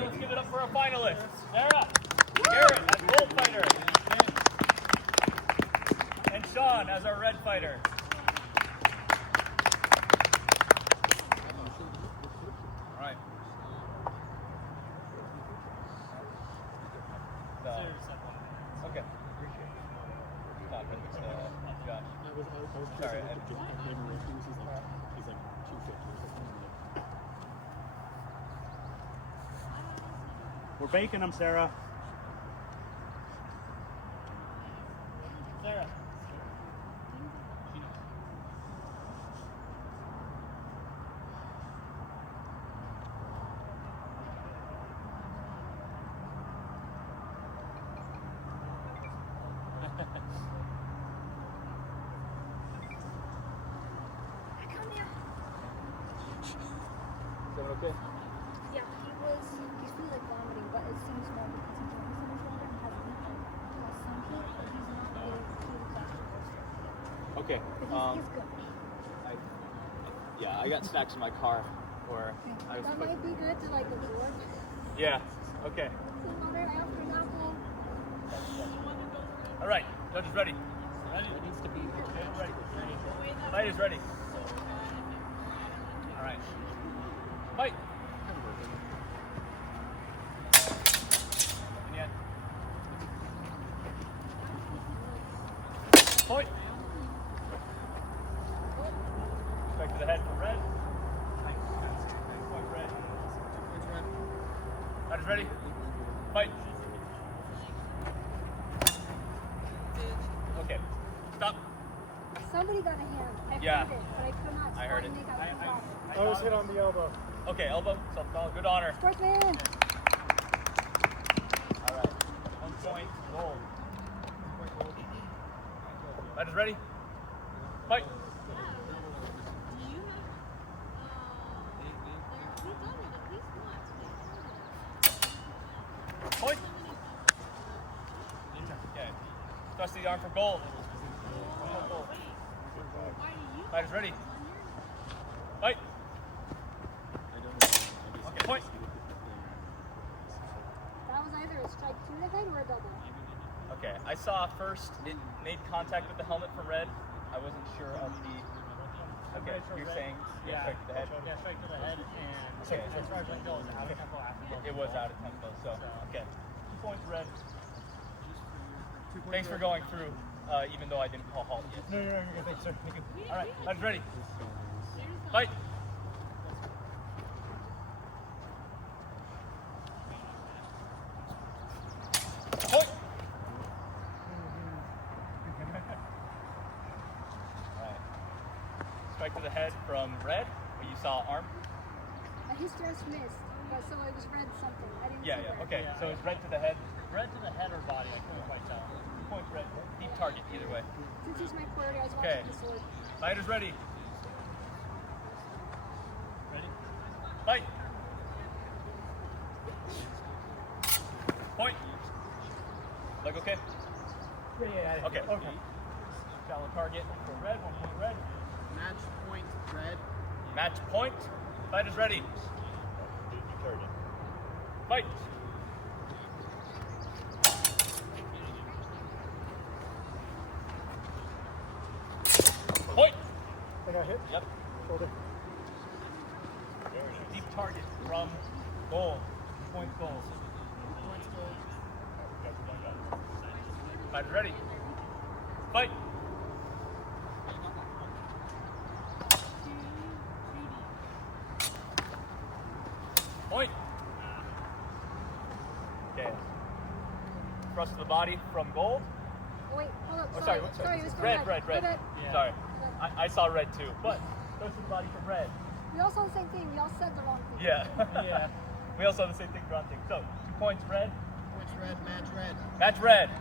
let's give it up for our finalists. Sarah, Garret as gold fighter, and Sean as our red fighter. All right. Okay. Sorry. We're baking them, Sarah. Sarah. Okay. Yeah, he's really like vomiting, but it seems more because he drank so much water and has some heat, but he's not getting heated back. Okay. But he's good. I got snacks in my car. Or Okay. That might be good to like absorb. Yeah. Okay. Some water after an apple. All right. Judges ready. Ready. It needs to be ready. Fight is ready. All right. Fight. And yet. Point. Back to the head for red. Point red. That is ready. Fight. Okay. Stop. Somebody got a hand. I Yeah. heard it, but I could not I heard it. make out the problem. I was hit on the elbow. Okay, elbow. So, good honor. Sportsman! All right. 1 point gold. That is ready. Fight. Point. Okay. Thrust the arm for gold. Fight is ready. Fight. Okay, point. That was either a strike to the head or a double. Okay, I saw first it made contact with the helmet for red. I wasn't sure of the. Okay, you're saying strike to the head. Yeah, strike to the head, and Okay. as far as I know, it was out of tempo after. It was out of tempo, so okay. 2 points red. Thanks for going through, even though I didn't call halt yet. No, you're good. Thanks, sir. Thank you. All right, that's ready. Fight. Point. All right. Strike to the head from red. Where you saw arm. His just missed, but so it was red something. I didn't see Yeah. red. Okay, so it's red to the head. Red to the head or body, I couldn't quite tell. 2 points red. Deep target either way. Since he's my priority, I was Okay. watching the sword. Fighter's ready. Ready? Fight. Point. Leg okay? Yeah. Okay. Shallow target for red. 1 point red. Match point red. Match point. Fighter's ready. Fight. Point. I got hit. Yep. Shoulder. Deep target from gold. 2 points gold. Points gold. Fighter's ready. Fight. Point. Okay. Thrust to the body from gold. Oh, wait, hold up. Oh, Sorry, sorry. it was from Red. My bad. Yeah. Sorry. I saw red too, but thrust to the body from red. We all saw the same thing. We all said the wrong thing. Yeah. Yeah. We also have the same thing, wrong thing. So, 2 points red. Points red. Match red. Match red.